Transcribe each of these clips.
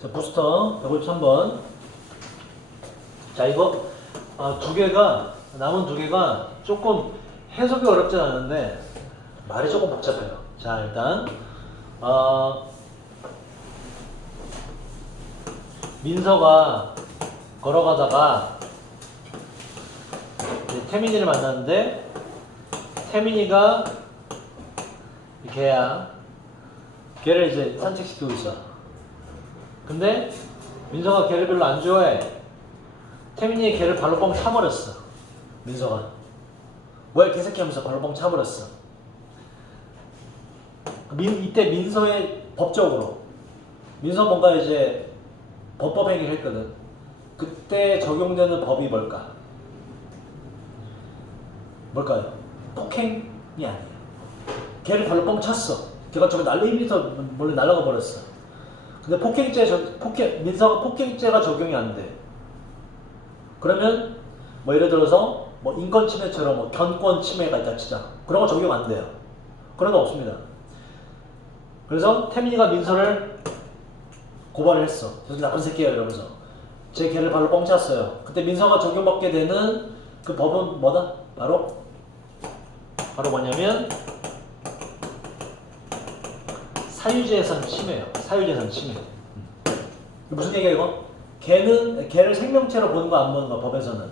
자, 부스터 153번. 자, 이거 두 개가 남은 두 개가 조금 해석이 어렵진 않은데 말이 조금 복잡해요. 자, 일단 민서가 걸어가다가 이제 태민이를 만났는데 태민이가 걔야. 걔를 이제 산책시키고 있어. 근데 민서가 걔를 별로 안 좋아해. 태민이의 걔를 발로 뻥 차버렸어. 민서가. 뭐야 개새끼 하면서 발로 뻥 차버렸어. 이때 민서의 법적으로 민서 뭔가 이제 범법 행위를 했거든. 그때 적용되는 법이 뭘까? 뭘까요? 폭행이 아니에요. 걔를 발로 뻥 찼어. 걔가 저기 날려 1m 몰래 날아가 버렸어. 근데 민서가 폭행죄가 적용이 안 돼. 그러면 뭐 예를 들어서 뭐 인권 침해처럼 뭐 견권 침해가 있다 치자. 그런 거 적용 안 돼요. 그런 거 없습니다. 그래서 태민이가 민서를 고발을 했어. 저 나쁜 새끼야 이러면서 제 걔를 발로 뻥 찼어요. 그때 민서가 적용받게 되는 그 법은 뭐다? 바로 뭐냐면 사유재산 침해예요. 사유재산 침해. 무슨 얘기야 이거? 걔를 생명체로 보는 거 안 보는 거 법에서는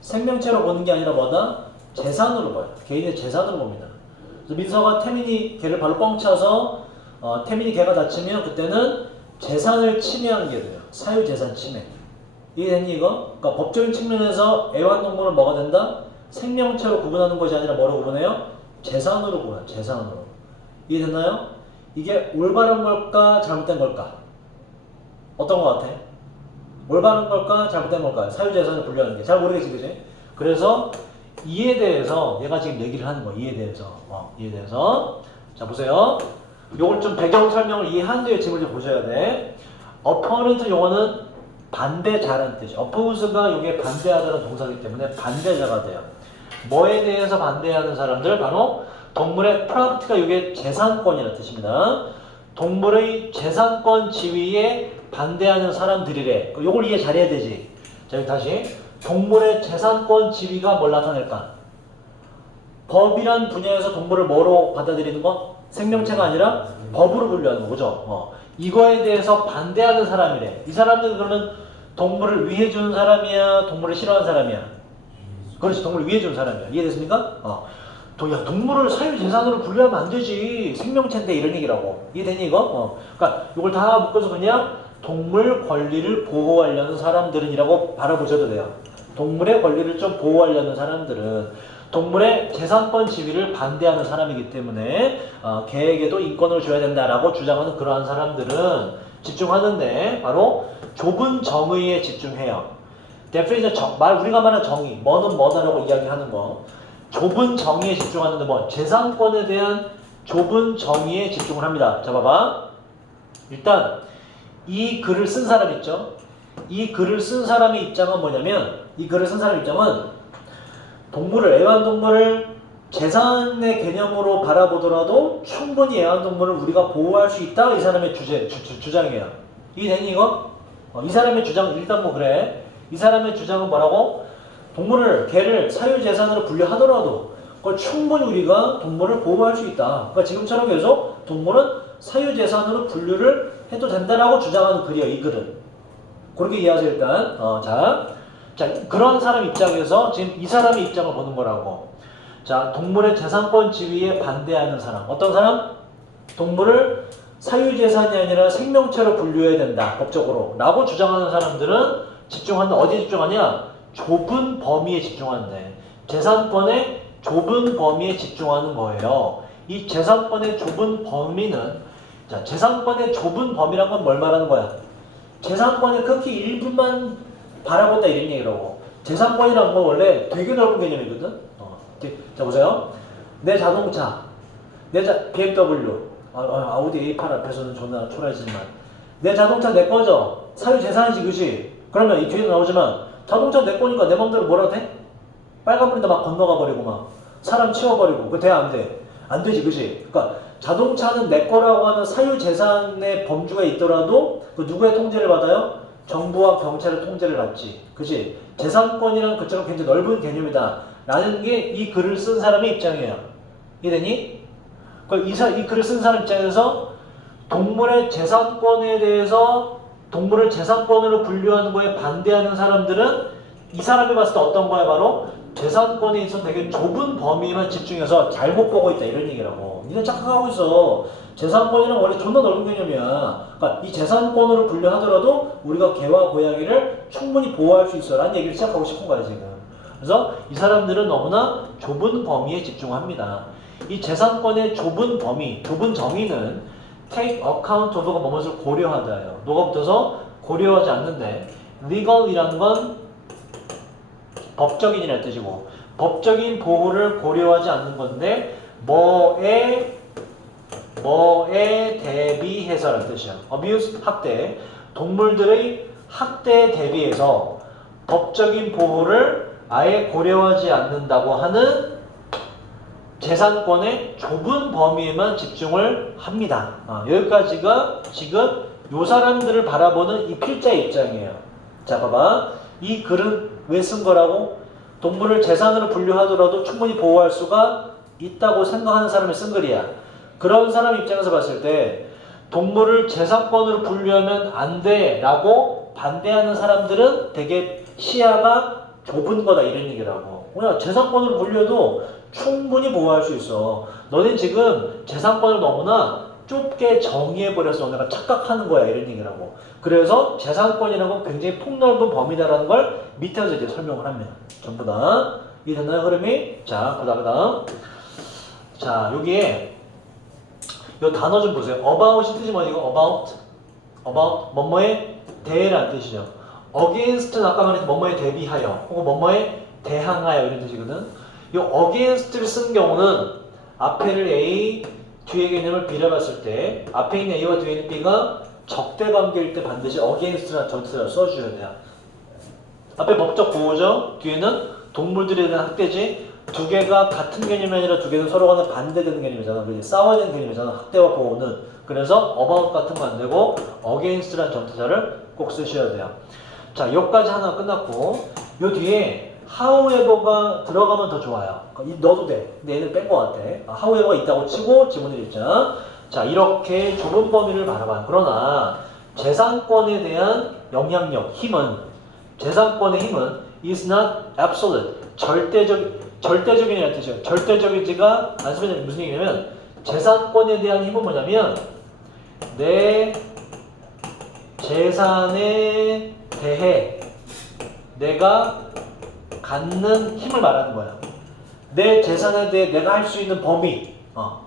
생명체로 보는 게 아니라 뭐다? 재산으로 봐요. 개인의 재산으로 봅니다. 그래서 민서가 태민이 걔를 발로 뻥 차서 태민이 걔가 다치면 그때는 재산을 침해한 게 돼요. 사유재산 침해. 이해됐니 이거? 그러니까 법적인 측면에서 애완동물은 뭐가 된다? 생명체로 구분하는 것이 아니라 뭐로 구분해요? 재산으로 구분해요. 재산으로. 이해됐나요? 이게 올바른 걸까 잘못된 걸까? 어떤 것 같아? 올바른 걸까 잘못된 걸까? 사유재산을 분류하는 게 잘 모르겠지 그지? 그래서 이에 대해서 얘가 지금 얘기를 하는 거야. 이에 대해서 자 보세요. 요걸 좀 배경 설명을 이해한 뒤에 지금 좀 보셔야 돼. opponent 용어는 반대자라는 뜻이죠. oppose가 요게 반대하다는 동사이기 때문에 반대자가 돼요. 뭐에 대해서 반대하는 사람들? 바로 동물의 프로퍼티가 이게 재산권이라는 뜻입니다. 동물의 재산권 지위에 반대하는 사람들이래. 요걸 이해 잘해야 되지. 자, 여기 다시. 동물의 재산권 지위가 뭘 나타낼까? 법이란 분야에서 동물을 뭐로 받아들이는 거? 생명체가 아니라 법으로 분류하는 거죠. 이거에 대해서 반대하는 사람이래. 이 사람들은 그러면 동물을 위해주는 사람이야? 동물을 싫어하는 사람이야? 그렇지, 동물을 위해주는 사람이야. 이해됐습니까? 야, 동물을 사유재산으로 분류하면 안 되지. 생명체인데 이런 얘기라고. 이해되니 이거? 그러니까 이걸 다 묶어서 그냥 동물 권리를 보호하려는 사람들은이라고 바라보셔도 돼요. 동물의 권리를 좀 보호하려는 사람들은 동물의 재산권 지위를 반대하는 사람이기 때문에 개에게도 인권을 줘야 된다라고 주장하는 그러한 사람들은 집중하는데 바로 좁은 정의에 집중해요. definition, 우리가 말하는 정의, 뭐는 뭐다라고 이야기하는 거. 좁은 정의에 집중하는데 뭐 재산권에 대한 좁은 정의에 집중을 합니다. 자 봐봐. 일단 이 글을 쓴 사람 있죠. 이 글을 쓴 사람의 입장은 뭐냐면 이 글을 쓴 사람의 입장은 애완동물을 재산의 개념으로 바라보더라도 충분히 애완동물을 우리가 보호할 수 있다. 이 사람의 주장이에요. 이해되니 이거? 이 사람의 주장 일단 뭐 그래. 이 사람의 주장은 뭐라고? 개를 사유재산으로 분류하더라도 그걸 충분히 우리가 동물을 보호할 수 있다. 그러니까 지금처럼 계속 동물은 사유재산으로 분류를 해도 된다라고 주장하는 글이에요. 이 글은. 그렇게 이해하세요 일단. 자, 그런 사람 입장에서 지금 이 사람의 입장을 보는 거라고. 자, 동물의 재산권 지위에 반대하는 사람. 어떤 사람? 동물을 사유재산이 아니라 생명체로 분류해야 된다. 법적으로. 라고 주장하는 사람들은 어디에 집중하냐? 좁은 범위에 집중하는데 재산권의 좁은 범위에 집중하는 거예요. 이 재산권의 좁은 범위는 자, 재산권의 좁은 범위란 건 뭘 말하는 거야? 재산권의 극히 일부만 바라본다 이런 얘기라고. 재산권이란 건 원래 되게 넓은 개념이거든. 자 보세요. 내 자동차, BMW, 아우디 A8 앞에서는 존나 초라해지지만 내 자동차 내 거죠. 사유재산이지 그치? 그러면 이 뒤에 나오지만 자동차 내 거니까 내 맘대로 뭐라도 돼? 빨간불인데 막 건너가 버리고 막 사람 치워버리고 그거 돼 안 돼? 안 되지 그치? 그러니까 자동차는 내 거라고 하는 사유재산의 범주가 있더라도 그 누구의 통제를 받아요? 정부와 경찰의 통제를 받지. 그치? 재산권이란 그처럼 굉장히 넓은 개념이다. 라는 게 이 글을 쓴 사람의 입장이에요. 이해되니? 이 글을 쓴 사람 입장에서 동물의 재산권에 대해서 동물을 재산권으로 분류하는 거에 반대하는 사람들은 이 사람이 봤을 때 어떤 거야? 바로 재산권에 있어서 되게 좁은 범위만 집중해서 잘못 보고 있다 이런 얘기라고. 니네 착각하고 있어. 재산권이란 원래 존나 넓은 개념이야. 그러니까 이 재산권으로 분류하더라도 우리가 개와 고양이를 충분히 보호할 수 있어 라는 얘기를 시작하고 싶은 거야 지금. 그래서 이 사람들은 너무나 좁은 범위에 집중합니다. 이 재산권의 좁은 범위, 좁은 정의는 take account of가 뭐뭇을 고려하다예요. 뭐가 붙어서 고려하지 않는데 legal이라는 건 법적인이라는 뜻이고 법적인 보호를 고려하지 않는 건데 뭐에 대비해서라는 뜻이야. abuse, 학대. 동물들의 학대에 대비해서 법적인 보호를 아예 고려하지 않는다고 하는 재산권의 좁은 범위에만 집중을 합니다. 여기까지가 지금 요 사람들을 바라보는 이 필자의 입장이에요. 자, 봐봐. 이 글은 왜 쓴 거라고? 동물을 재산으로 분류하더라도 충분히 보호할 수가 있다고 생각하는 사람이 쓴 글이야. 그런 사람 입장에서 봤을 때 동물을 재산권으로 분류하면 안 돼 라고 반대하는 사람들은 되게 시야가 좁은 거다 이런 얘기라고. 그냥 재산권으로 분류해도 충분히 보호할 수 있어. 너는 지금 재산권을 너무나 좁게 정의해버려서 너네가 착각하는 거야 이런 얘기라고. 그래서 재산권이라는 건 굉장히 폭넓은 범위다라는 걸 밑에서 이제 설명을 합니다. 전부 다. 이해됐나요 흐름이? 자, 그 다음. 자, 여기에 이 단어 좀 보세요. about이 뜻이 뭐지? 이거 about 뭐뭐에 대해라는 뜻이죠. against는 아까 말했던 뭐뭐에 대비하여 혹은 뭐뭐에 대항하여 이런 뜻이거든. 이 against를 쓴 경우는 앞에를 A, 뒤에 개념을 B라 봤을 때 앞에 있는 A와 뒤에 있는 B가 적대 관계일 때 반드시 against라는 전치사를 써줘야 돼요. 앞에 법적 보호죠. 뒤에는 동물들에 대한 학대지. 두 개가 같은 개념이 아니라 두 개는 서로 간에 반대되는 개념이잖아. 싸워야 되는 개념이잖아. 학대와 보호는. 그래서 about 같은 거 안 되고 against라는 전치사를 꼭 쓰셔야 돼요. 자, 여기까지 하나 끝났고 요 뒤에 however가 들어가면 더 좋아요. 넣어도 돼. 근데 얘는 뺀 것 같아. however가 있다고 치고 지문을 읽자. 자, 이렇게 좁은 범위를 바라봐. 그러나 재산권에 대한 영향력, 힘은 재산권의 힘은 is not absolute. 절대적인이라는 뜻이에요. 절대적이지가 않으면 무슨 얘기냐면 재산권에 대한 힘은 뭐냐면 내 재산에 대해 내가 갖는 힘을 말하는 거야. 내 재산에 대해 내가 할 수 있는 범위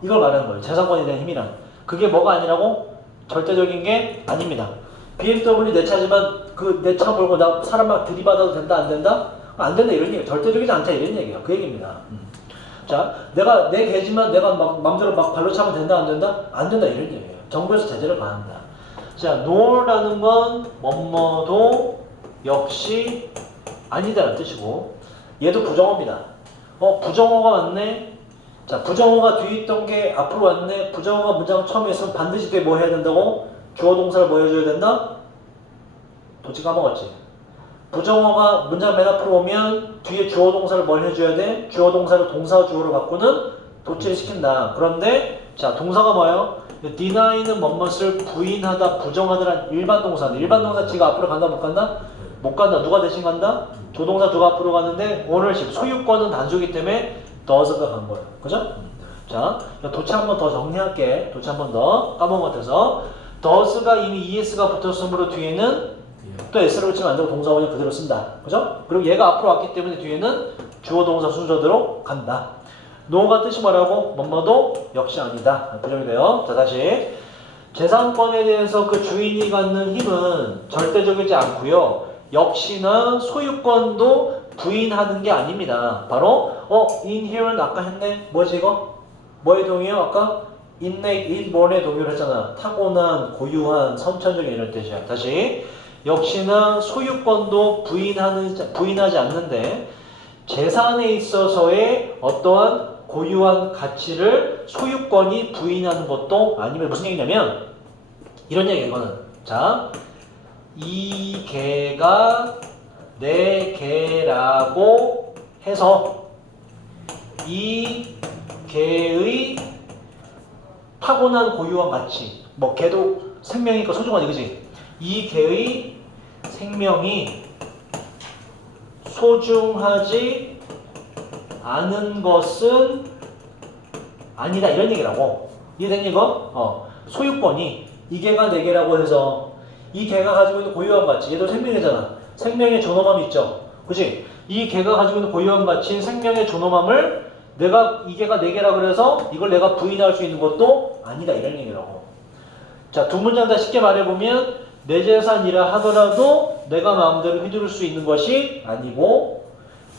이걸 말하는 거예요. 재산권에 대한 힘이란. 그게 뭐가 아니라고? 절대적인 게 아닙니다. BMW 내 차지만 그 내 차 몰고 나 사람 막 들이받아도 된다 안 된다? 안 된다 이런 얘기. 절대적이지 않다 이런 얘기야. 그 얘기입니다. 자, 내가 내 개지만 내가 막 맘대로 막 발로 차면 된다 안 된다? 안 된다 이런 얘기예요. 정부에서 제재를 가한다. 자, nor라는 건 뭐뭐도 역시 아니다라는 뜻이고 얘도 부정어입니다. 부정어가 왔네. 자, 부정어가 뒤에 있던 게 앞으로 왔네. 부정어가 문장 처음에 있으면 반드시 뒤에 뭐 해야 된다고? 주어 동사를 뭐 해줘야 된다? 도치 까먹었지. 부정어가 문장 맨 앞으로 오면 뒤에 주어 동사를 뭘 해줘야 돼? 주어 동사를 동사 주어로 바꾸는 도치를 시킨다. 그런데 자, 동사가 뭐예요? deny는 뭐뭇을 부인하다, 부정하다란 일반 동사인데 일반 동사 지가 앞으로 간다 못 간다? 못 간다. 누가 대신 간다? 조동사 누가 앞으로 가는데 ownership, 소유권은 단수기 때문에 does가 간 거예요. 그죠? 자, 도치 한 번 더 정리할게. 도치 한 번 더 까먹은 것 같아서 does가 이미 es가 붙었으므로 뒤에는 또 s를 붙이면 안 되고 동사 원형 그대로 쓴다. 그죠? 그리고 얘가 앞으로 왔기 때문에 뒤에는 주어 동사 순서대로 간다. no가 뜻이 뭐라고? 뭐뭐도 역시 아니다. 부정이 돼요. 자, 다시 재산권에 대해서 그 주인이 갖는 힘은 절대적이지 않고요. 역시나 소유권도 부인하는 게 아닙니다. 바로 inherent 아까 했네. 뭐지 이거? 뭐의 동의요? 아까 innate, inborn의 동의를 했잖아. 타고난, 고유한, 선천적인 이런 뜻이야. 다시 역시나 소유권도 부인하지 않는데 재산에 있어서의 어떠한 고유한 가치를 소유권이 부인하는 것도 아니면 무슨 얘기냐면 이런 얘기예요. 이거는 자, 이 개가 내 개라고 해서 이 개의 타고난 고유와 가치, 뭐 개도 생명이니까 소중하지, 그지? 이 개의 생명이 소중하지 않은 것은 아니다, 이런 얘기라고. 이해됐니 이거? 소유권이 이 개가 내 개라고 해서 이 개가 가지고 있는 고유한 가치, 얘도 생명이잖아. 생명의 존엄함이 있죠, 그지? 이 개가 가지고 있는 고유한 가치인 생명의 존엄함을 내가 이 개가 내 개라 그래서 이걸 내가 부인할 수 있는 것도 아니다, 이런 얘기라고. 자, 두 문장 다 쉽게 말해보면 내 재산이라 하더라도 내가 마음대로 휘두를 수 있는 것이 아니고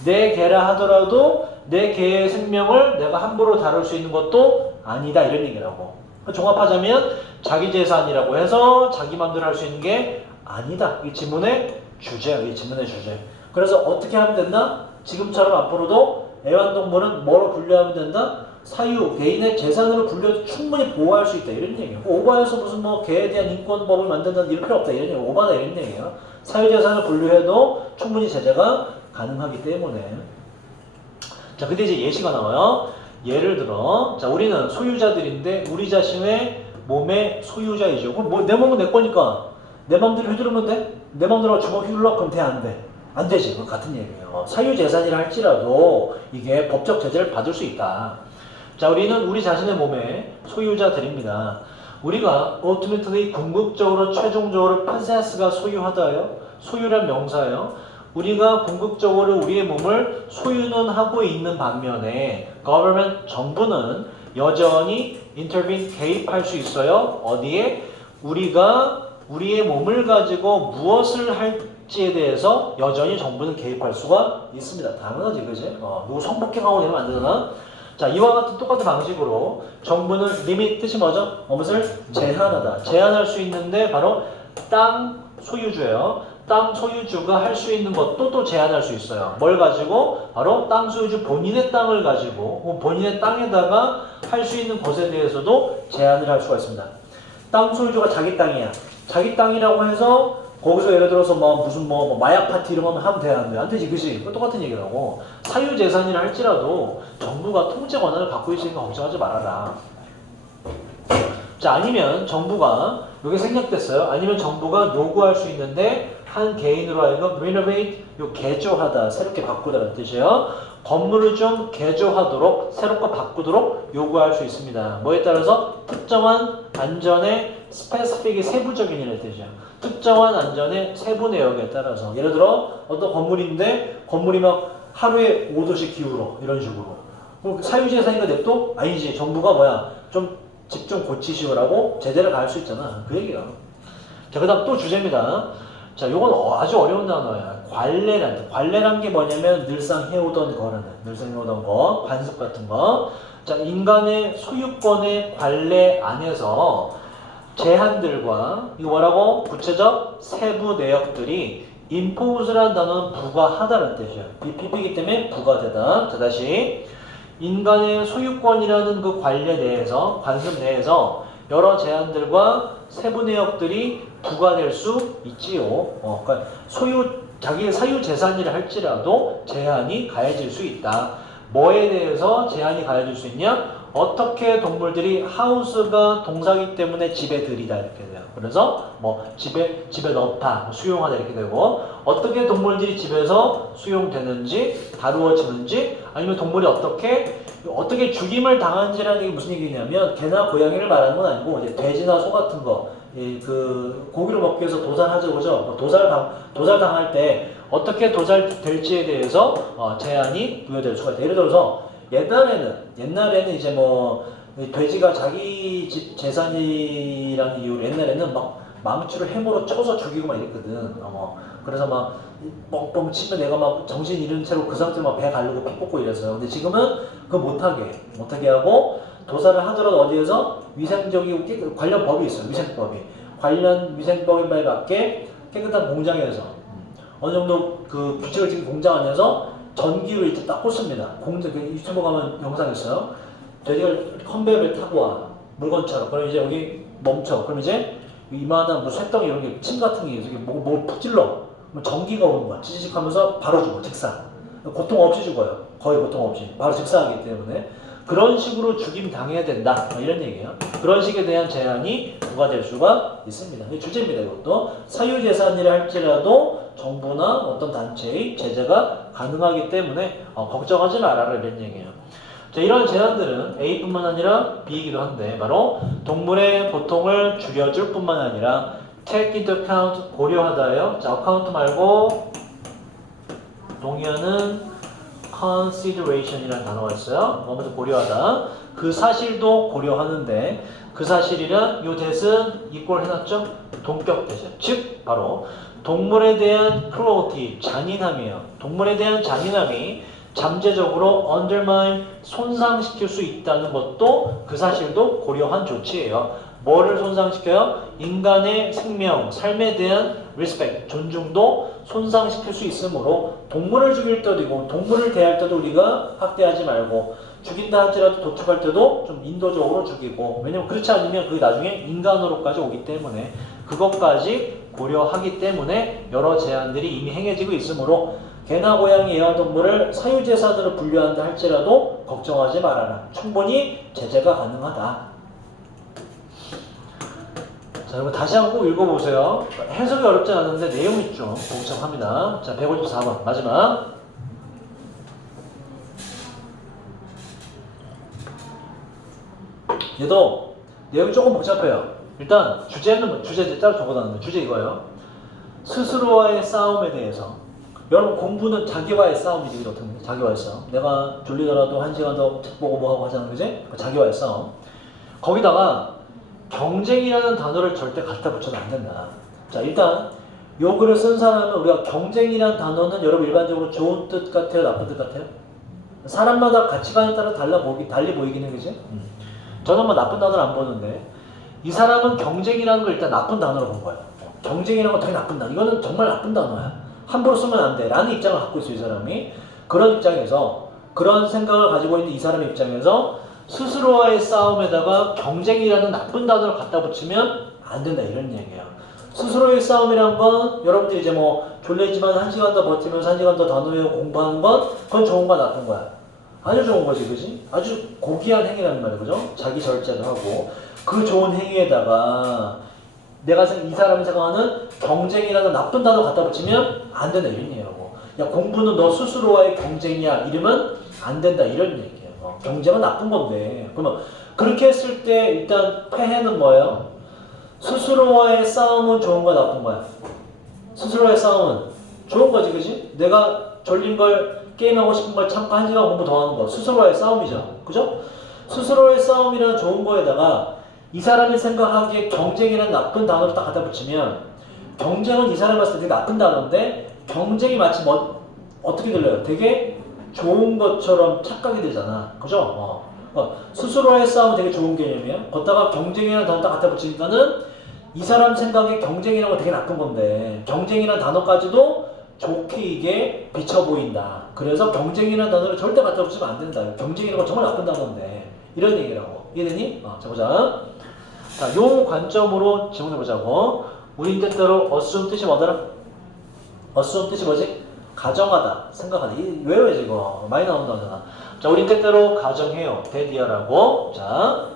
내 개라 하더라도 내 개의 생명을 내가 함부로 다룰 수 있는 것도 아니다, 이런 얘기라고. 종합하자면 자기 재산이라고 해서 자기 마음대로 할 수 있는 게 아니다. 이 지문의 주제야, 이 지문의 주제. 그래서 어떻게 하면 된다? 지금처럼 앞으로도 애완동물은 뭐로 분류하면 된다? 사유, 개인의 재산으로 분류해도 충분히 보호할 수 있다, 이런 얘기예요. 오바해서 무슨 뭐 개에 대한 인권법을 만든다 이럴 필요 없다, 이런 얘기예요. 오바다, 이런 얘기예요. 사유재산을 분류해도 충분히 제재가 가능하기 때문에. 자, 근데 이제 예시가 나와요. 예를 들어, 자, 우리는 소유자들인데 우리 자신의 몸의 소유자이죠. 그럼 뭐 내 몸은 내 거니까 내 맘대로 휘두르면 돼? 내 맘대로 주먹 휘둘러? 그럼 돼, 안 돼? 안 되지. 그건 같은 얘기예요. 사유재산이라 할지라도 이게 법적 제재를 받을 수 있다. 자, 우리는 우리 자신의 몸의 소유자들입니다. 우리가 ultimately 궁극적으로 최종적으로 possess가 소유하다요. 소유란 명사예요. 우리가 궁극적으로 우리의 몸을 소유는 하고 있는 반면에 government, 정부는 여전히 intervene, 개입할 수 있어요. 어디에? 우리가 우리의 몸을 가지고 무엇을 할지에 대해서 여전히 정부는 개입할 수가 있습니다. 당연하지, 그지? 누구 성폭행하고 이러면 안 되잖아. 자, 이와 같은 똑같은 방식으로 정부는 리밋, 뜻이 뭐죠? 무엇을 제한하다. 제한할 수 있는데 바로 땅 소유주예요. 땅 소유주가 할 수 있는 것도 또 제한할 수 있어요. 뭘 가지고? 바로 땅 소유주 본인의 땅을 가지고 본인의 땅에다가 할 수 있는 것에 대해서도 제한을 할 수가 있습니다. 땅 소유주가 자기 땅이야. 자기 땅이라고 해서 거기서 예를 들어서 뭐 무슨 뭐 마약 파티 이런 거 하면 돼, 안 돼? 안 되지, 그지? 그건 똑같은 얘기라고. 사유재산이라 할지라도 정부가 통제 권한을 갖고 있으니까 걱정하지 말아라. 자, 아니면 정부가 이게 생략됐어요. 아니면 정부가 요구할 수 있는데 한 개인으로 하여금 renovate, 요 개조하다, 새롭게 바꾸다라는 뜻이에요. 건물을 좀 개조하도록, 새롭게 바꾸도록 요구할 수 있습니다. 뭐에 따라서? 특정한 안전의 specific이 세부적인 이라는 뜻이에요. 특정한 안전의 세부 내역에 따라서. 예를 들어 어떤 건물인데 건물이 막 하루에 5도씩 기울어, 이런 식으로. 사유재산이니까 냅둬? 아니지. 정부가 뭐야? 좀 집 좀 고치시오라고 제재를 가할 수 있잖아. 그 얘기야. 자, 그 다음 또 주제입니다. 자, 요건 아주 어려운 단어야. 관례란 게 뭐냐면 늘상 해오던 거라는, 늘상 해오던 거, 관습 같은 거. 자, 인간의 소유권의 관례 안에서 제한들과 이거 뭐라고? 구체적 세부 내역들이 impose라는 단어는 부과하다는 뜻이에요. BPP이기 때문에 부과되다. 자, 다시 인간의 소유권이라는 그 관례 내에서, 관습 내에서 여러 제한들과 세부 내역들이 부과될 수 있지요. 그러니까 자기의 사유 재산이라 할지라도 제한이 가해질 수 있다. 뭐에 대해서 제한이 가해질 수 있냐? 어떻게 동물들이 하우스가 동사기 때문에 집에 들이다 이렇게 돼요. 그래서 뭐 집에 넣다, 수용하다 이렇게 되고, 어떻게 동물들이 집에서 수용되는지, 다루어지는지, 아니면 동물이 어떻게 죽임을 당한지라는 게 무슨 얘기냐면 개나 고양이를 말하는 건 아니고 이제 돼지나 소 같은 거, 그 고기를 먹기 위해서 도살하죠, 그죠? 도살 당할 때 어떻게 도살될지에 대해서 제한이 부여될 수가 있다. 예를 들어서 옛날에는 이제 뭐 돼지가 자기 집 재산이라는 이유로 옛날에는 막 망치로 해머로 쳐서 죽이고 막 이랬거든. 그래서 막 뻥뻥 치면 내가 막 정신 잃은 채로 그 상태로 막 배 가르고 피 뽑고 이랬어요. 근데 지금은 그거 못하게 하고, 도살을 하더라도 어디에서 위생적이고 관련 법이 있어요. 위생법이. 관련 위생법에 맞게 깨끗한 공장에서 어느 정도 그 규칙을 지킨 공장 안에서 전기로 이렇게 딱 꽂습니다. 유튜브 가면 영상 있어요. 돼지가 컨베이어를 타고 와. 물건처럼. 그럼 이제 여기 멈춰. 그럼 이제 이만한 뭐 쇳덩이 이런 게 침 같은 게 여기 뭐 푹 찔러. 그럼 전기가 오는 거야. 찌직 하면서 바로 죽어. 직사. 고통 없이 죽어요. 거의 고통 없이. 바로 직사하기 때문에. 그런 식으로 죽임 당해야 된다. 이런 얘기예요. 그런 식에 대한 제한이 부과될 수가 있습니다. 이 주제입니다. 이것도. 사유재산이라 할지라도 정부나 어떤 단체의 제재가 가능하기 때문에 걱정하지 말아라 이런 얘기예요. 자, 이런 제한들은 A뿐만 아니라 B이기도 한데 바로 동물의 고통을 줄여줄 뿐만 아니라 take into account 고려하다예요. 자, account 말고 동의어는 consideration이라는 단어가 있어요. 뭐부터 고려하다. 그 사실도 고려하는데 그 사실이란 요 대은 equal 해놨죠? 동격 대신. 즉 바로 동물에 대한 cruelty, 잔인함이에요. 동물에 대한 잔인함이 잠재적으로 undermine, 손상시킬 수 있다는 것도 그 사실도 고려한 조치예요. 뭐를 손상시켜요? 인간의 생명, 삶에 대한 respect, 존중도 손상시킬 수 있으므로 동물을 죽일 때도 동물을 대할 때도 우리가 학대하지 말고 죽인다 할지라도 도축할 때도 좀 인도적으로 죽이고 왜냐면 그렇지 않으면 그게 나중에 인간으로까지 오기 때문에 그것까지 고려하기 때문에 여러 제한들이 이미 행해지고 있으므로 개나 고양이 애완동물을 사유재산으로 분류한다 할지라도 걱정하지 말아라. 충분히 제재가 가능하다. 자, 여러분 다시 한번 꼭 읽어보세요. 해석이 어렵지 않은데 내용이 좀 복잡합니다. 자, 154번 마지막. 얘도 내용이 조금 복잡해요. 일단 주제는 주제 따로 적어놨는데 주제 이거예요. 스스로와의 싸움에 대해서. 여러분 공부는 자기와의 싸움이지. 어떻게 자기와의 싸움. 내가 졸리더라도 1시간 더 책 보고 뭐하고 하자는 거지? 자기와의 싸움. 거기다가 경쟁이라는 단어를 절대 갖다 붙여도 안 된다. 자, 일단 요 글을 쓴 사람은 우리가 경쟁이라는 단어는 여러분 일반적으로 좋은 뜻 같아요? 나쁜 뜻 같아요? 사람마다 가치관에 따라 달리 보이기는 그지? 저는 뭐 나쁜 단어를 안 보는데 이 사람은 경쟁이라는 걸 일단 나쁜 단어로 본 거예요. 경쟁이라는 건 되게 나쁜 단어. 이거는 정말 나쁜 단어야. 함부로 쓰면 안 돼. 라는 입장을 갖고 있어요, 이 사람이. 그런 입장에서, 그런 생각을 가지고 있는 이 사람의 입장에서 스스로와의 싸움에다가 경쟁이라는 나쁜 단어를 갖다 붙이면 안 된다. 이런 얘기예요. 스스로의 싸움이란 건 여러분들 이제 뭐 졸리지만 1시간 더 버티면서 1시간 더 단어 외우고 공부하는 건 그건 좋은 거야, 나쁜 거야? 아주 좋은 거지, 그지? 아주 고귀한 행위라는 말이에요, 그죠? 자기 절제를 하고 그 좋은 행위에다가 내가 이 사람이 생각하는 경쟁이라는 나쁜 단어 갖다 붙이면 안 된다 이런 얘기라고. 야, 공부는 너 스스로와의 경쟁이야 이러면 안 된다 이런 얘기예요. 경쟁은 나쁜 건데 그러면 그렇게 했을 때 일단 폐해는 뭐예요? 스스로와의 싸움은 좋은 거야 나쁜 거야? 스스로와의 싸움은 좋은 거지, 그지? 내가 졸린 걸 게임하고 싶은 걸 참고 1시간 공부 더 하는 거 스스로와의 싸움이죠, 그죠? 스스로의 싸움이라는 좋은 거에다가 이 사람이 생각하기에 경쟁이라는 나쁜 단어를 딱 갖다 붙이면 경쟁은 이 사람이 봤을 때 되게 나쁜 단어인데 경쟁이 마치 어떻게 들려요? 되게 좋은 것처럼 착각이 되잖아. 그죠? 스스로의 싸움은 되게 좋은 개념이에요. 걷다가 경쟁이라는 단어 딱 갖다 붙이니까는 이 사람 생각에 경쟁이라는 거 되게 나쁜 건데 경쟁이라는 단어까지도 좋게 이게 비쳐 보인다. 그래서 경쟁이라는 단어를 절대 갖다 붙이면 안 된다. 경쟁이라는 건 정말 나쁜 단어인데 이런 얘기라고. 이해되니? 자, 보자. 자, 요 관점으로 질문해보자고. 우린 때때로 assume 뜻이 뭐더라? assume 뜻이 뭐지? 가정하다, 생각하다. 외워야지 이거. 많이 나온다잖아. 자, 우린 때때로 가정해요. 대디어라고. 자,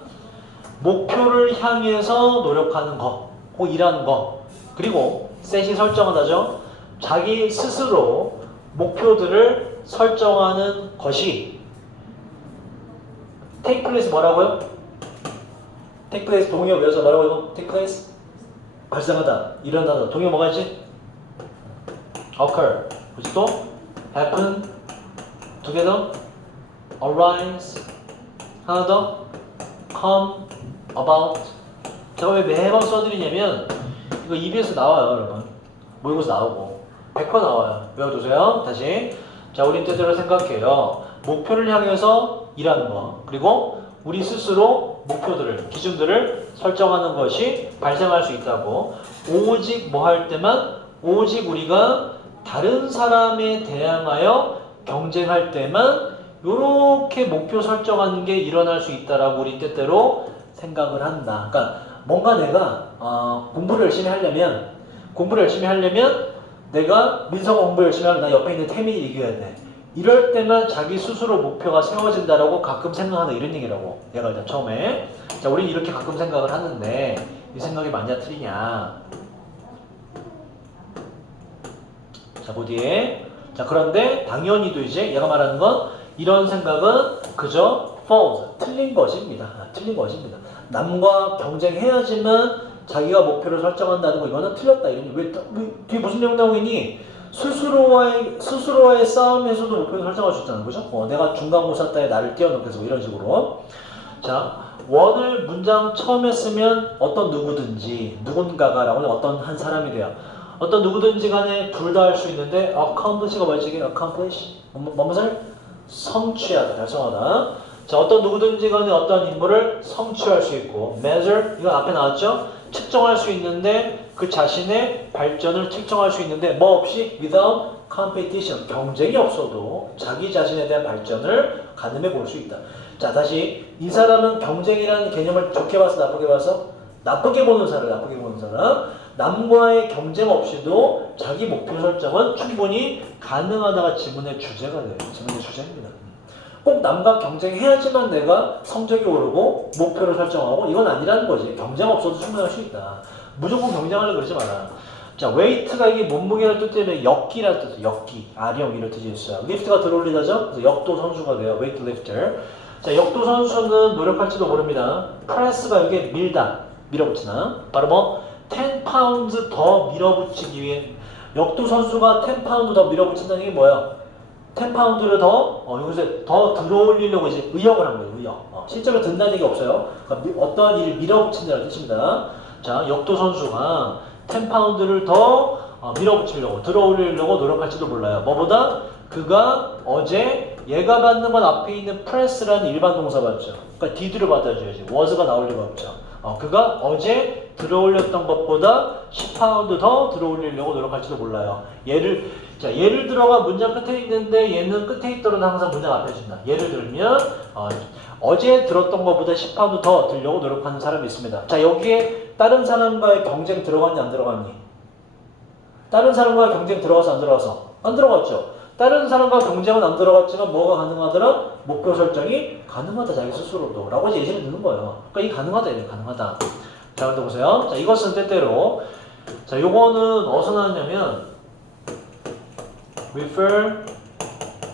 목표를 향해서 노력하는 거, 혹 일하는 거. 그리고 셋이 설정하다죠. 자기 스스로 목표들을 설정하는 것이 take place 뭐라고요? take place 동의어 외워서 뭐라고 이거? take place 발생하다, 일어나다. 동의어 뭐가 있지? occur. 그치 또? happen, together, arise. 하나 더? come, about. 제가 왜 매번 써드리냐면 이거 EBS 나와요, 여러분. 모의고사 나오고 100% 나와요. 외워두세요. 다시. 자, 우린 뜻대로 생각해요. 목표를 향해서 일하는 거, 그리고 우리 스스로 목표들을, 기준들을 설정하는 것이 발생할 수 있다고. 오직 뭐 할 때만? 오직 우리가 다른 사람에 대항하여 경쟁할 때만 요렇게 목표 설정하는 게 일어날 수 있다라고 우리 때때로 생각을 한다. 그러니까 뭔가 내가 공부를 열심히 하려면 내가 민서가 공부 열심히 하면 나 옆에 있는 태민이 이겨야 돼. 이럴 때만 자기 스스로 목표가 세워진다라고 가끔 생각한다 이런 얘기라고. 내가 일단 처음에 자 우린 이렇게 가끔 생각을 하는데 이 생각이 맞냐 틀리냐. 자 보디에 자 그런데 당연히도 이제 얘가 말하는 건 이런 생각은 그저 false 틀린 것입니다. 틀린 것입니다. 남과 경쟁해야지만 자기가 목표를 설정한다는 거 이거는 틀렸다 이런 왜 뒤에 무슨 내용 나오겠니? 스스로와의 싸움에서도 목표를 설정할 수 있다는 거죠. 내가 중간고사 때 나를 뛰어넘겠어 뭐 이런 식으로. 자 원을 문장 처음에 쓰면 어떤 누구든지 누군가가 라고 어떤 한 사람이 돼요. 어떤 누구든지 간에 둘 다 할 수 있는데 accomplish가 뭐지? accomplish 뭐뭐를 성취하다 달성하다. 자 어떤 누구든지 간에 어떤 임무를 성취할 수 있고 measure 이거 앞에 나왔죠? 측정할 수 있는데 그 자신의 발전을 측정할 수 있는데 뭐 없이 without competition 경쟁이 없어도 자기 자신에 대한 발전을 가늠해 볼 수 있다. 자 다시 이 사람은 경쟁이라는 개념을 좋게 봐서 나쁘게 봐서 나쁘게 보는 사람 남과의 경쟁 없이도 자기 목표 설정은 충분히 가능하다가 지문의 주제가 돼요. 지문의 주제입니다. 꼭 남과 경쟁해야지만 내가 성적이 오르고 목표를 설정하고 이건 아니라는 거지. 경쟁 없어도 충분히 할 수 있다. 무조건 경쟁하려고 그러지 마라. 자, weight가 이게 몸무게를 뜻하는 역기라는 뜻이에요. 역기, 아령 이런 뜻이 있어요. lift가 들어올리다죠? 그래서 역도 선수가 돼요. weightlifter. 자, 역도 선수는 노력할지도 모릅니다. press가 여기에 밀다, 밀어붙이나. 바로 뭐 10 pounds 더 밀어붙이기 위해 역도 선수가 10 pound 더 밀어붙인다는 게 뭐야? 10파운드를 여기서 더 들어올리려고 이제 의역을 한 거예요, 의역. 실제로 든다는 얘기 없어요. 그러니까 어떠한 일을 밀어붙인다는 뜻입니다. 자, 역도 선수가 10파운드를 더 밀어붙이려고, 들어올리려고 노력할지도 몰라요. 뭐보다? 그가 어제 얘가 받는 건 앞에 있는 press라는 일반 동사 받죠. 그러니까 did를 받아줘야지. was가 나올 리가 없죠. 그가 어제 들어올렸던 것보다 10파운드 더 들어올리려고 노력할지도 몰라요. 예를 들어가 문장 끝에 있는데 얘는 끝에 있더라도 항상 문장 앞에 준다. 예를 들면 어제 들었던 것보다 10파운드 더 들려고 노력하는 사람이 있습니다. 자 여기에 다른 사람과의 경쟁 들어갔니 안 들어갔니? 다른 사람과의 경쟁 들어가서 안 들어가서? 안 들어갔죠. 다른 사람과 경쟁은 안 들어갔지만 뭐가 가능하더라? 목표 설정이 가능하다 자기 스스로도 라고 이제 예시를 드는 거예요. 그러니까 이게 가능하다 이래 가능하다. 자 근데 보세요. 자 이것은 때때로 자 요거는 어디서 나왔냐면 refer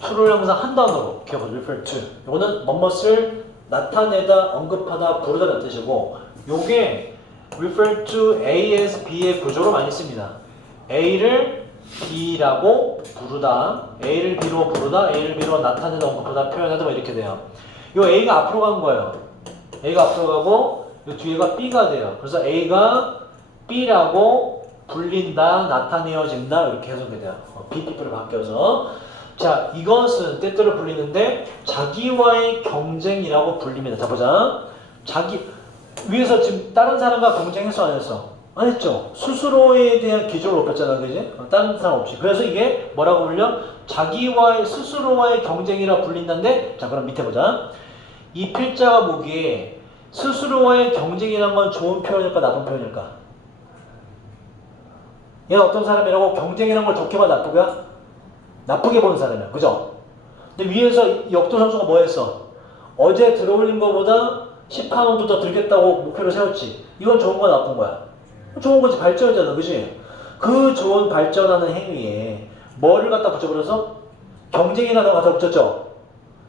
to를 항상 한 단어로 기억하죠. refer to. 요거는 뭐뭇을 나타내다, 언급하다, 부르다는 뜻이고 요게 refer to A as B의 구조로 많이 씁니다. A를 B라고 부르다, A를 B로 부르다, A를 B로 나타내다, 언급하다, 표현하다 뭐 이렇게 돼요. 요 A가 앞으로 간 거예요. A가 앞으로 가고 요 뒤에가 B가 돼요. 그래서 A가 B라고 불린다, 나타내어진다 이렇게 해석이 돼요. BPP로 바뀌어서 자 이것은 때때로 불리는데 자기와의 경쟁이라고 불립니다. 자 보자. 위에서 지금 다른 사람과 경쟁했어 안 했어? 안 했죠. 스스로에 대한 기준을 높였잖아, 그지? 다른 사람 없이. 그래서 이게 뭐라고 불려? 스스로와의 경쟁이라 불린다는데, 자, 그럼 밑에 보자. 이 필자가 보기에 스스로와의 경쟁이란 건 좋은 표현일까, 나쁜 표현일까? 얘는 어떤 사람이라고 경쟁이란 걸 좋게 봐, 나쁘게 봐? 나쁘게 보는 사람이야, 그죠? 근데 위에서 역도 선수가 뭐 했어? 어제 들어올린 거보다 10파운드 더 들겠다고 목표를 세웠지. 이건 좋은 거야, 나쁜 거야? 좋은 거지, 발전이잖아, 그지? 그 좋은 발전하는 행위에 뭐를 갖다 붙여버려서 경쟁이라는 거 갖다 붙였죠?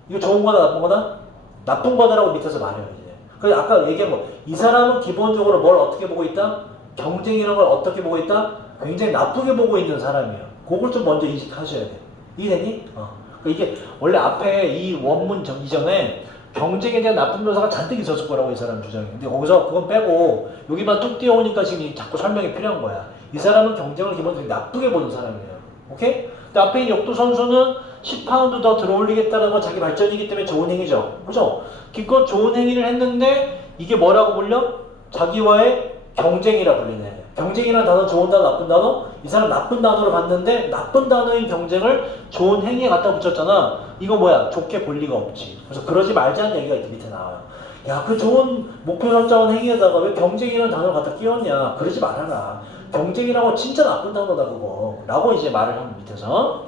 이거 좋은 거다, 나쁜 거다? 나쁜 거다라고 밑에서 말해요, 이제. 그래서 아까 얘기한 거, 이 사람은 기본적으로 뭘 어떻게 보고 있다? 경쟁이라는 걸 어떻게 보고 있다? 굉장히 나쁘게 보고 있는 사람이에요. 그걸 좀 먼저 인식하셔야 돼. 이해되니? 그러니까 이게 원래 앞에 이 원문 이전에 경쟁에 대한 나쁜 묘사가 잔뜩 있었을 거라고 이 사람 주장이. 근데 거기서 그건 빼고 여기만 뚝 띄워오니까 지금 자꾸 설명이 필요한 거야. 이 사람은 경쟁을 기본적으로 나쁘게 보는 사람이에요. 오케이? 근데 앞에 있는 역도 선수는 10파운드 더 들어올리겠다는 건 자기 발전이기 때문에 좋은 행위죠. 그죠? 기껏 좋은 행위를 했는데 이게 뭐라고 불려? 자기와의 경쟁이라 불리네. 경쟁이라는 단어 좋은 단어 나쁜 단어? 이 사람 나쁜 단어로 봤는데 나쁜 단어인 경쟁을 좋은 행위에 갖다 붙였잖아. 이거 뭐야? 좋게 볼 리가 없지. 그래서 그러지 말자는 얘기가 이렇게 밑에 나와요. 야, 그 좋은 목표 설정한 행위에다가 왜 경쟁이라는 단어를 갖다 끼웠냐? 그러지 말아라. 경쟁이라고 진짜 나쁜 단어다 그거. 라고 이제 말을 합니다. 밑에서.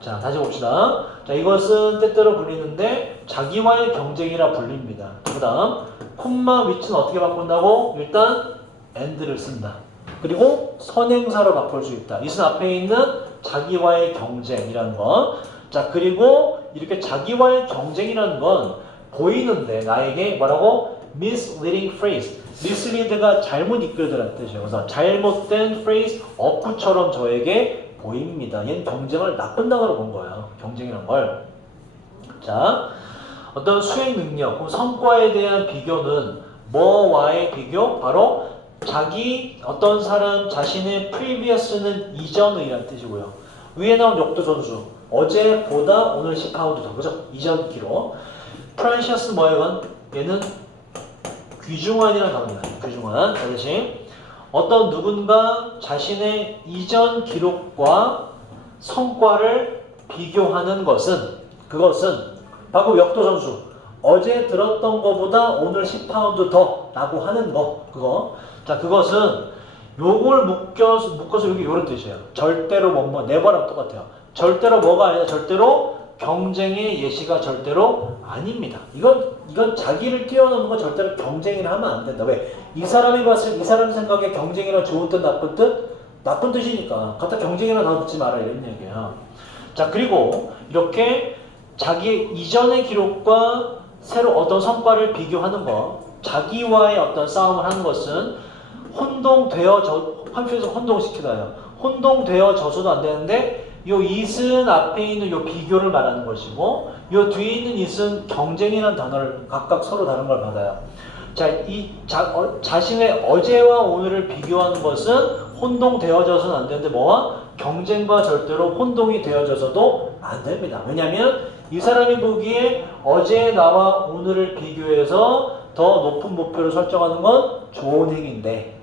자, 다시 봅시다. 자, 이것은 때때로 불리는데 자기와의 경쟁이라 불립니다. 그 다음 콤마 위치는 어떻게 바꾼다고? 일단 and를 쓴다. 그리고 선행사로 바꿀 수 있다. 이것은 앞에 있는 자기와의 경쟁이라는 거. 자, 그리고 이렇게 자기와의 경쟁이라는 건 보이는데 나에게 뭐라고? misleading phrase. mislead가 잘못 이끌더라는 뜻이에요. 그래서 잘못된 phrase, 어구처럼 저에게 보입니다. 얘는 경쟁을 나쁜 단어로 본 거예요. 경쟁이란 걸. 자, 어떤 수행 능력, 혹은 성과에 대한 비교는 뭐와의 비교? 바로 자기, 어떤 사람 자신의 previous는 이전의라는 뜻이고요. 위에 나온 역도 전수. 어제보다 오늘 10파운드 더, 그죠? 이전 기록. precious 뭐예요? 얘는 귀중한이라는 단어입니다. 귀중한. 대신 어떤 누군가 자신의 이전 기록과 성과를 비교하는 것은 그것은 방금 역도선수 어제 들었던 것보다 오늘 10파운드 더 라고 하는 거 그거 자 그것은 요걸 묶어서 여기 요런 뜻이에요. 절대로 뭐뭐 네버랑 똑같아요. 절대로 뭐가 아니라 절대로 경쟁의 예시가 절대로 아닙니다. 이건 자기를 뛰어넘는 건 절대로 경쟁이라 하면 안 된다. 왜? 이 사람이 봤을 이 사람 생각에 경쟁이란 좋은 뜻 나쁜 뜻? 나쁜 뜻이니까 갖다 경쟁이란 단어 붙지 마라 이런 얘기예요. 자 그리고 이렇게 자기 이전의 기록과 새로 어떤 성과를 비교하는 것 자기와의 어떤 싸움을 하는 것은 한표에서 혼동시키다요. 혼동되어져서도 안 되는데 요 it은 앞에 있는 요 비교를 말하는 것이고 요 뒤에 있는 it은 경쟁이라는 단어를 각각 서로 다른 걸 받아요. 자, 자신의 어제와 오늘을 비교하는 것은 혼동되어져서는 안 되는데 뭐와? 경쟁과 절대로 혼동이 되어져서도 안 됩니다. 왜냐하면 이 사람이 보기에 어제의 나와 오늘을 비교해서 더 높은 목표를 설정하는 건 좋은 행위인데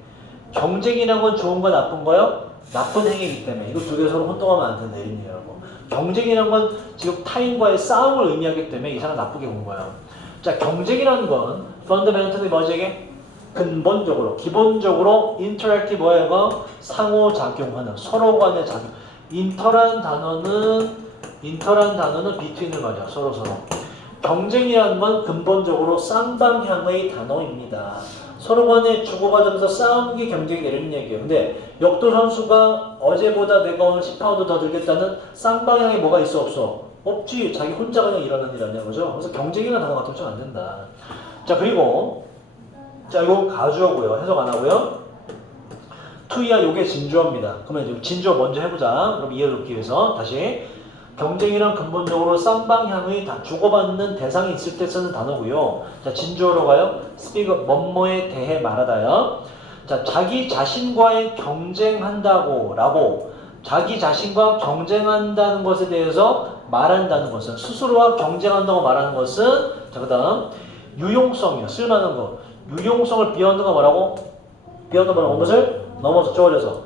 경쟁이라는 건 좋은 거 나쁜 거요? 나쁜 행위이기 때문에 이거 두 개 서로 혼동하면 안 된다 이런 얘기라고. 경쟁이라는 건 지금 타인과의 싸움을 의미하기 때문에 이 사람 나쁘게 본 거예요. 자 경쟁이라는 건 펀더멘털이 뭐지 이게? 근본적으로 기본적으로 인터랙티브 뭐예요? 상호작용하는 서로 간의 작용. 인터란 단어는 between을 말이야. 서로 경쟁이라는 건 근본적으로 쌍방향의 단어입니다. 서로 간에 주고받으면서 싸우는 게 경쟁이 이런 얘기예요. 근데 역도 선수가 어제보다 내가 오늘 10파운드 더 들겠다는 쌍방향에 뭐가 있어 없어? 없지. 자기 혼자 그냥 일어나는 일 아니야. 그죠? 그래서 경쟁이라는 단어가 통칭 안 된다. 자 그리고 자 이거 가주어고요. 해석 안 하고요. 투이야 요게 진주어입니다. 그러면 진주어 먼저 해보자. 그럼 이해를 돕기 위해서 다시 경쟁이란 근본적으로 쌍방향의 주고받는 대상이 있을 때 쓰는 단어고요. 자, 진주어로 가요. speak 뭐뭐에 대해 말하다요. 자, 자기 자신과의 경쟁한다고 라고 자기 자신과 경쟁한다는 것에 대해서 말한다는 것은 스스로와 경쟁한다고 말하는 것은 자, 그 다음 유용성이요. 쓸만한 거. 유용성을 비하는 거 뭐라고? 비하는 거 것을 넘어서 쪼그려서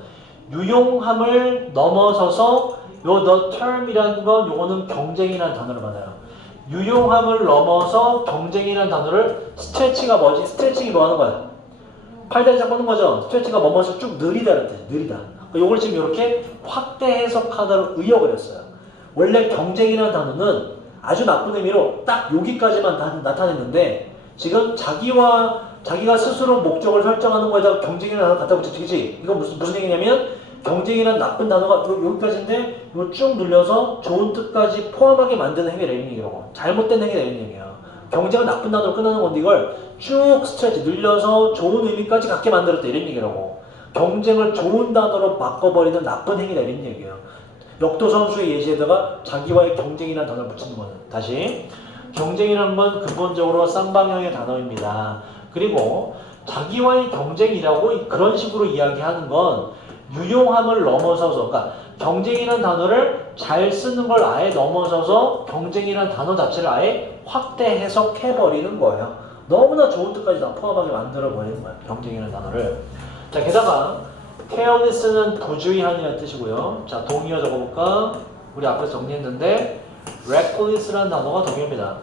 유용함을 넘어서서 요 the term이라는 건 요거는 경쟁이라는 단어를 받아요. 유용함을 넘어서 경쟁이라는 단어를 스트레칭가 뭐지? 스트레칭이 뭐 하는 거야? 팔다리 잡는 거죠? 스트레칭가 뭐뭐서 쭉 느리다는 뜻이에요. 느리다. 요걸 지금 이렇게 확대 해석하다로 의역을 했어요. 원래 경쟁이라는 단어는 아주 나쁜 의미로 딱 여기까지만 나타냈는데 지금 자기가 스스로 목적을 설정하는 거에다가 경쟁이라는 단어 갖다 붙였지. 이거 무슨 얘기냐면 경쟁이라는 나쁜 단어가 여기까지인데 이거 쭉 늘려서 좋은 뜻까지 포함하게 만드는 행위라 이런 얘기라고. 잘못된 행위라 이런 얘기예요. 경쟁은 나쁜 단어로 끝나는 건데 이걸 쭉 스트레치 늘려서 좋은 의미까지 갖게 만들었다 이런 얘기라고. 경쟁을 좋은 단어로 바꿔버리는 나쁜 행위라 이런 얘기예요. 역도 선수의 예시에다가 자기와의 경쟁이라는 단어를 붙이는 거는 다시 경쟁이라는 건 근본적으로 쌍방향의 단어입니다. 그리고 자기와의 경쟁이라고 그런 식으로 이야기하는 건 유용함을 넘어서서 그러니까 경쟁이라는 단어를 잘 쓰는 걸 아예 넘어서서 경쟁이라는 단어 자체를 아예 확대 해석해버리는 거예요. 너무나 좋은 뜻까지 다 포함하게 만들어버리는 거예요. 경쟁이라는 단어를. 자 게다가 careless는 부주의한이라는 뜻이고요. 자, 동의어 적어볼까? 우리 앞에서 정리했는데 reckless라는 단어가 동의어입니다.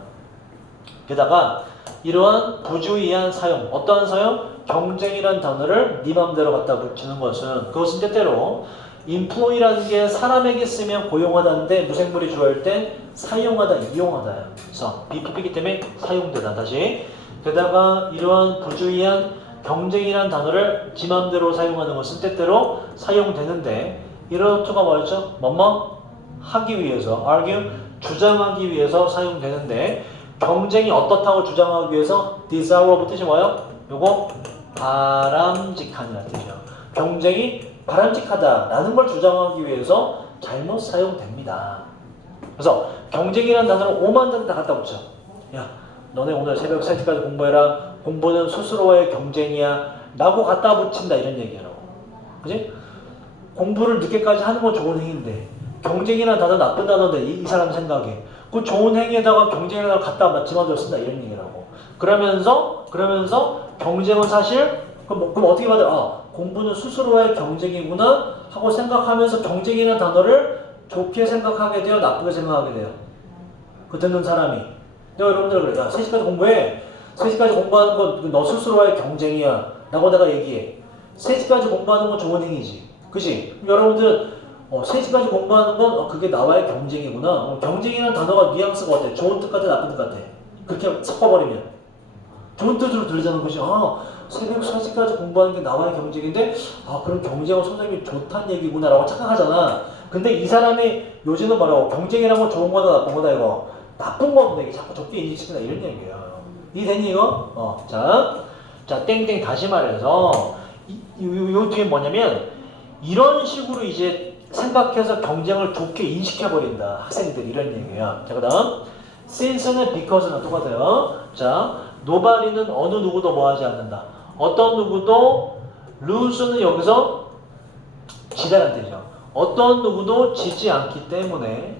게다가 이러한 부주의한 사용, 어떠한 사용? 경쟁이라는 단어를 네 맘대로 갖다 붙이는 것은 그것은 때때로 employee라는 게 사람에게 쓰면 고용하다인데 무생물이 주어일 때 사용하다, 이용하다. 그래서 BPP이기 때문에 사용되다. 다시 게다가 이러한 부주의한 경쟁이라는 단어를 지 맘대로 사용하는 것은 때때로 사용되는데 이런 투가 뭐였죠? 뭐뭐 하기 위해서 argue 주장하기 위해서 사용되는데 경쟁이 어떻다고 주장하기 위해서 desirable 뜻이 뭐예요? 요거 바람직한이라는 뜻이에요. 경쟁이 바람직하다라는 걸 주장하기 위해서 잘못 사용됩니다. 그래서 경쟁이라는 단어를 오만 다 갖다 붙여. 야, 너네 오늘 새벽 3시까지 공부해라. 공부는 스스로와의 경쟁이야. 라고 갖다 붙인다 이런 얘기라고. 그지? 공부를 늦게까지 하는 건 좋은 행위인데 경쟁이라는 단어 나쁜 단어인데 이 사람 생각에 그 좋은 행위에다가 경쟁이라는 걸 갖다 마치마저 쓴다 이런 얘기라고. 그러면서 경쟁은 사실 그럼 어떻게 받아요? 아, 공부는 스스로와의 경쟁이구나 하고 생각하면서 경쟁이라는 단어를 좋게 생각하게 돼요? 나쁘게 생각하게 돼요? 그 듣는 사람이. 내가 여러분들 그래. 야, 3시까지 공부해. 3시까지 공부하는 건 너 스스로와의 경쟁이야. 라고 내가 얘기해. 3시까지 공부하는 건 좋은 행위지. 그치? 여러분들은 3시까지 공부하는 건 그게 나와의 경쟁이구나. 경쟁이라는 단어가 뉘앙스가 어때? 좋은 뜻 같아? 나쁜 뜻 같아? 그렇게 섞어버리면. 좋은 뜻으로 들리자는 것이 새벽 4시까지 공부하는 게 나와의 경쟁인데 그럼 경쟁은 선생님이 좋다는 얘기구나 라고 착각하잖아. 근데 이 사람이 요즘은 뭐라고 경쟁이란 건 좋은 거다 나쁜 거다 이거 나쁜 건데 이게 자꾸 좋게 인식시킨다 이런 얘기예요. 이해되니 이거? 자 땡땡 다시 말해서 요 뒤에 뭐냐면 이런 식으로 이제 생각해서 경쟁을 좋게 인식해버린다 학생들이 이런 얘기예요. 자 그 다음 since는 because는 똑같아요. 자 nobody는 어느 누구도 뭐 하지 않는다. 어떤 누구도 lose는 여기서 지다라는 뜻이죠. 어떤 누구도 지지 않기 때문에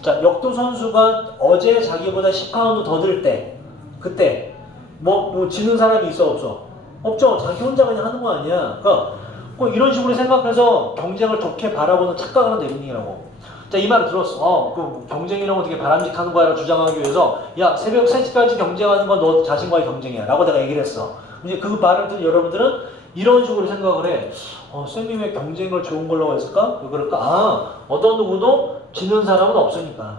자 역도 선수가 어제 자기보다 10파운드 더 들 때 그때 뭐 지는 사람이 있어 없어? 없죠. 자기 혼자 그냥 하는 거 아니야. 그러니까 이런 식으로 생각해서 경쟁을 좋게 바라보는 착각을 한다 이런 얘기라고. 자, 이 말을 들었어. 그 경쟁이라고 되게 바람직한 거야라고 주장하기 위해서 야, 새벽 3시까지 경쟁하는 건 너 자신과의 경쟁이야 라고 내가 얘기를 했어. 이제 그 말을 듣는 여러분들은 이런 식으로 생각을 해. 쌤이 왜 경쟁을 좋은 걸로 했을까? 왜 그럴까? 어떤 누구도 지는 사람은 없으니까.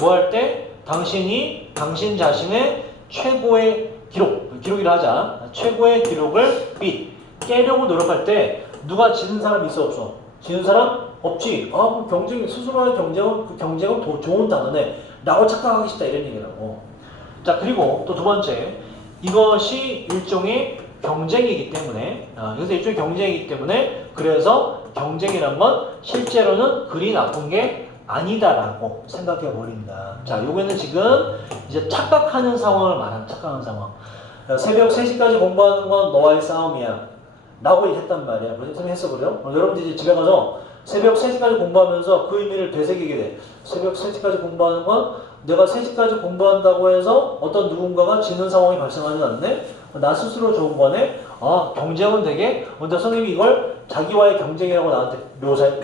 뭐 할 때? 당신 자신의 최고의 기록이라 하자. 최고의 기록을 깨려고 노력할 때 누가 지는 사람이 있어 없어? 지는 사람? 없지. 그 경쟁, 스스로의 경쟁은 더 좋은 단어네. 라고 착각하기 쉽다. 이런 얘기라고. 자, 그리고 또 두 번째. 이것이 일종의 경쟁이기 때문에, 그래서 일종의 경쟁이기 때문에, 그래서 경쟁이란 건 실제로는 그리 나쁜 게 아니다라고 생각해 버린다. 자, 요거는 지금 이제 착각하는 상황을 말하는 착각하는 상황. 새벽 3시까지 공부하는 건 너와의 싸움이야. 라고 했단 말이야. 선생님이 했어, 그래요? 여러분들 이제 집에 가서 새벽 3시까지 공부하면서 그 의미를 되새기게 돼. 새벽 3시까지 공부하는 건 내가 3시까지 공부한다고 해서 어떤 누군가가 지는 상황이 발생하지 않네? 나 스스로 좋은 거네? 경쟁은 되게, 근데 선생님이 이걸 자기와의 경쟁이라고 나한테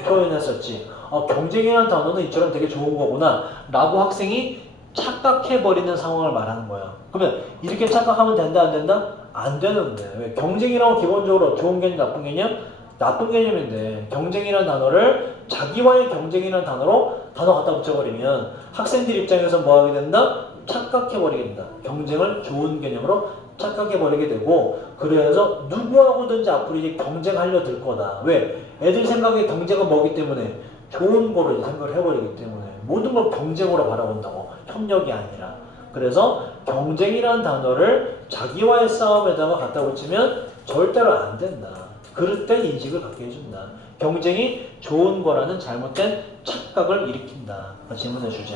표현했었지. 경쟁이라는 단어는 이처럼 되게 좋은 거구나. 라고 학생이 착각해버리는 상황을 말하는 거야. 그러면 이렇게 착각하면 된다, 안 된다? 안 되는데. 왜? 경쟁이라고 기본적으로 좋은 개념, 나쁜 개념? 나쁜 개념인데 경쟁이라는 단어를 자기와의 경쟁이라는 단어 갖다 붙여버리면 학생들 입장에서 뭐 하게 된다? 착각해버리게 된다. 경쟁을 좋은 개념으로 착각해버리게 되고 그래서 누구하고든지 앞으로 이제 경쟁하려 들 거다. 왜? 애들 생각에 경쟁은 뭐기 때문에 좋은 거로 이제 생각을 해버리기 때문에 모든 걸 경쟁으로 바라본다고. 협력이 아니라. 그래서 경쟁이라는 단어를 자기와의 싸움에다가 갖다 붙이면 절대로 안 된다. 그릇된 인식을 갖게 해준다. 경쟁이 좋은 거라는 잘못된 착각을 일으킨다. 질문해 주자.